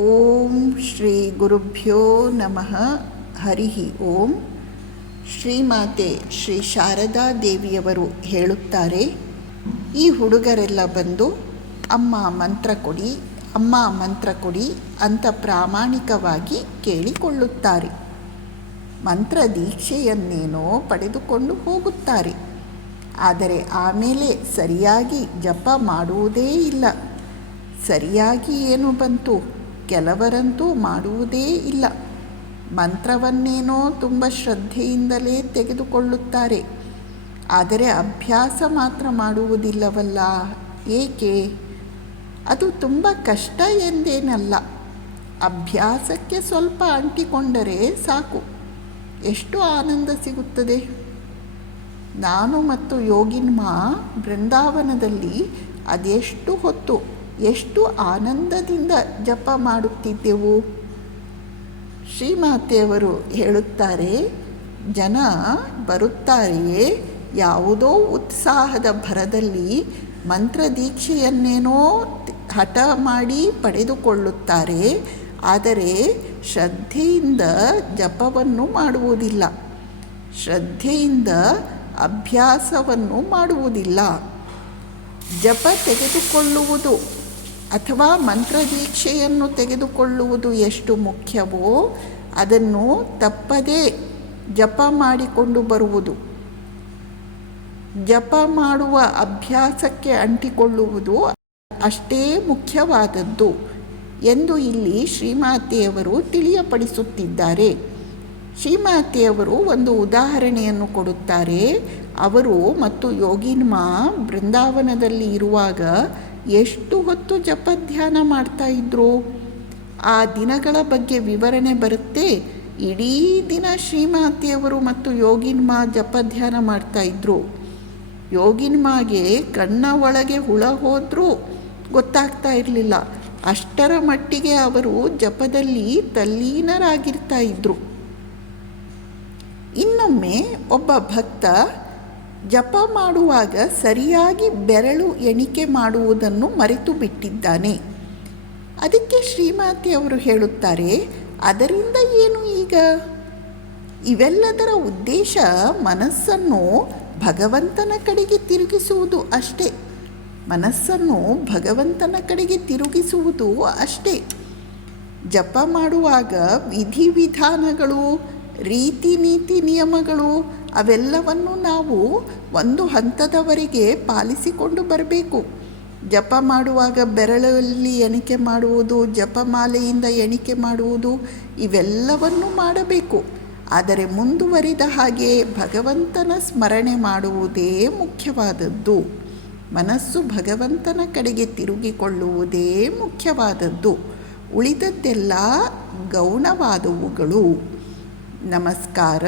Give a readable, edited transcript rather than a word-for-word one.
ಓಂ ಶ್ರೀ ಗುರುಭ್ಯೋ ನಮಃ. ಹರಿ ಓಂ. ಶ್ರೀಮಾತೆ ಶ್ರೀ ಶಾರದಾ ದೇವಿಯವರು ಹೇಳುತ್ತಾರೆ, ಈ ಹುಡುಗರೆಲ್ಲ ಬಂದು ಅಮ್ಮ ಮಂತ್ರ ಕೊಡಿ, ಅಮ್ಮ ಮಂತ್ರ ಕೊಡಿ ಅಂತ ಪ್ರಾಮಾಣಿಕವಾಗಿ ಕೇಳಿಕೊಳ್ಳುತ್ತಾರೆ. ಮಂತ್ರ ದೀಕ್ಷೆಯನ್ನೇನೋ ಪಡೆದುಕೊಂಡು ಹೋಗುತ್ತಾರೆ. ಆದರೆ ಆಮೇಲೆ ಸರಿಯಾಗಿ ಜಪ ಮಾಡುವುದೇ ಇಲ್ಲ. ಸರಿಯಾಗಿ ಏನು ಬಂತು? ಕೆಲವರಂತೂ ಮಾಡುವುದೇ ಇಲ್ಲ. ಮಂತ್ರವನ್ನೇನೋ ತುಂಬ ಶ್ರದ್ಧೆಯಿಂದಲೇ ತೆಗೆದುಕೊಳ್ಳುತ್ತಾರೆ. ಆದರೆ ಅಭ್ಯಾಸ ಮಾತ್ರ ಮಾಡುವುದಿಲ್ಲವಲ್ಲ. ಏಕೆ? ಅದು ತುಂಬ ಕಷ್ಟ ಎಂದೇನಲ್ಲ. ಅಭ್ಯಾಸಕ್ಕೆ ಸ್ವಲ್ಪ ಅಂಟಿಕೊಂಡರೆ ಸಾಕು, ಎಷ್ಟು ಆನಂದ ಸಿಗುತ್ತದೆ. ನಾನು ಮತ್ತು ಯೋಗಿನ್ಮಾ ಬೃಂದಾವನದಲ್ಲಿ ಅದೆಷ್ಟು ಹೊತ್ತು ಎಷ್ಟು ಆನಂದದಿಂದ ಜಪ ಮಾಡುತ್ತಿದ್ದೆವು. ಶ್ರೀಮಾತೆಯವರು ಹೇಳುತ್ತಾರೆ, ಜನ ಬರುತ್ತಾರೆಯೇ ಯಾವುದೋ ಉತ್ಸಾಹದ ಭರದಲ್ಲಿ ಮಂತ್ರದೀಕ್ಷೆಯನ್ನೇನೋ ಹಠ ಮಾಡಿ ಪಡೆದುಕೊಳ್ಳುತ್ತಾರೆ. ಆದರೆ ಶ್ರದ್ಧೆಯಿಂದ ಜಪವನ್ನು ಮಾಡುವುದಿಲ್ಲ, ಶ್ರದ್ಧೆಯಿಂದ ಅಭ್ಯಾಸವನ್ನು ಮಾಡುವುದಿಲ್ಲ. ಜಪ ತೆಗೆದುಕೊಳ್ಳುವುದು ಅಥವಾ ಮಂತ್ರದೀಕ್ಷೆಯನ್ನು ತೆಗೆದುಕೊಳ್ಳುವುದು ಎಷ್ಟು ಮುಖ್ಯವೋ ಅದನ್ನು ತಪ್ಪದೇ ಜಪ ಮಾಡಿಕೊಂಡು ಬರುವುದು, ಜಪ ಮಾಡುವ ಅಭ್ಯಾಸಕ್ಕೆ ಅಂಟಿಕೊಳ್ಳುವುದು ಅಷ್ಟೇ ಮುಖ್ಯವಾದದ್ದು ಎಂದು ಇಲ್ಲಿ ಶ್ರೀಮಾತೆಯವರು ತಿಳಿಯಪಡಿಸುತ್ತಿದ್ದಾರೆ. ಶ್ರೀಮಾತೆಯವರು ಒಂದು ಉದಾಹರಣೆಯನ್ನು ಕೊಡುತ್ತಾರೆ. ಅವರು ಮತ್ತು ಯೋಗಿನ್ಮಾ ಬೃಂದಾವನದಲ್ಲಿ ಇರುವಾಗ ಎಷ್ಟು ಹೊತ್ತು ಜಪಧ್ಯಾನ ಮಾಡ್ತಾ ಇದ್ರು. ಆ ದಿನಗಳ ಬಗ್ಗೆ ವಿವರಣೆ ಬರುತ್ತೆ. ಇಡೀ ದಿನ ಶ್ರೀಮಾತೆಯವರು ಮತ್ತು ಯೋಗಿನ್ಮಾ ಜಪಧ್ಯಾನ ಮಾಡ್ತಾ ಇದ್ರು. ಯೋಗಿನ್ಮಾಗೆ ಕಣ್ಣ ಒಳಗೆ ಹುಳ ಹೋದರೂ ಗೊತ್ತಾಗ್ತಾ ಇರಲಿಲ್ಲ. ಅಷ್ಟರ ಮಟ್ಟಿಗೆ ಅವರು ಜಪದಲ್ಲಿ ತಲ್ಲೀನರಾಗಿರ್ತಾ ಇದ್ರು. ಇನ್ನೊಮ್ಮೆ ಒಬ್ಬ ಭಕ್ತ ಜಪ ಮಾಡುವಾಗ ಸರಿಯಾಗಿ ಬೆರಳು ಎಣಿಕೆ ಮಾಡುವುದನ್ನು ಮರೆತು ಬಿಟ್ಟಿದ್ದಾನೆ. ಅದಕ್ಕೆ ಶ್ರೀಮಾತೆಯವರು ಹೇಳುತ್ತಾರೆ, ಅದರಿಂದ ಏನು ಈಗ? ಇವೆಲ್ಲದರ ಉದ್ದೇಶ ಮನಸ್ಸನ್ನು ಭಗವಂತನ ಕಡೆಗೆ ತಿರುಗಿಸುವುದು ಅಷ್ಟೇ. ಮನಸ್ಸನ್ನು ಭಗವಂತನ ಕಡೆಗೆ ತಿರುಗಿಸುವುದು ಅಷ್ಟೇ. ಜಪ ಮಾಡುವಾಗ ವಿಧಿವಿಧಾನಗಳು, ರೀತಿ ನೀತಿ ನಿಯಮಗಳು ಅವೆಲ್ಲವನ್ನು ನಾವು ಒಂದು ಹಂತದವರೆಗೆ ಪಾಲಿಸಿಕೊಂಡು ಬರಬೇಕು. ಜಪ ಮಾಡುವಾಗ ಬೆರಳಲ್ಲಿ ಎಣಿಕೆ ಮಾಡುವುದು, ಜಪಮಾಲೆಯಿಂದ ಎಣಿಕೆ ಮಾಡುವುದು ಇವೆಲ್ಲವನ್ನು ಮಾಡಬೇಕು. ಆದರೆ ಮುಂದುವರಿದ ಹಾಗೆ ಭಗವಂತನ ಸ್ಮರಣೆ ಮಾಡುವುದೇ ಮುಖ್ಯವಾದದ್ದು. ಮನಸ್ಸು ಭಗವಂತನ ಕಡೆಗೆ ತಿರುಗಿಕೊಳ್ಳುವುದೇ ಮುಖ್ಯವಾದದ್ದು. ಉಳಿದದ್ದೆಲ್ಲ ಗೌಣವಾದವುಗಳು. ನಮಸ್ಕಾರ.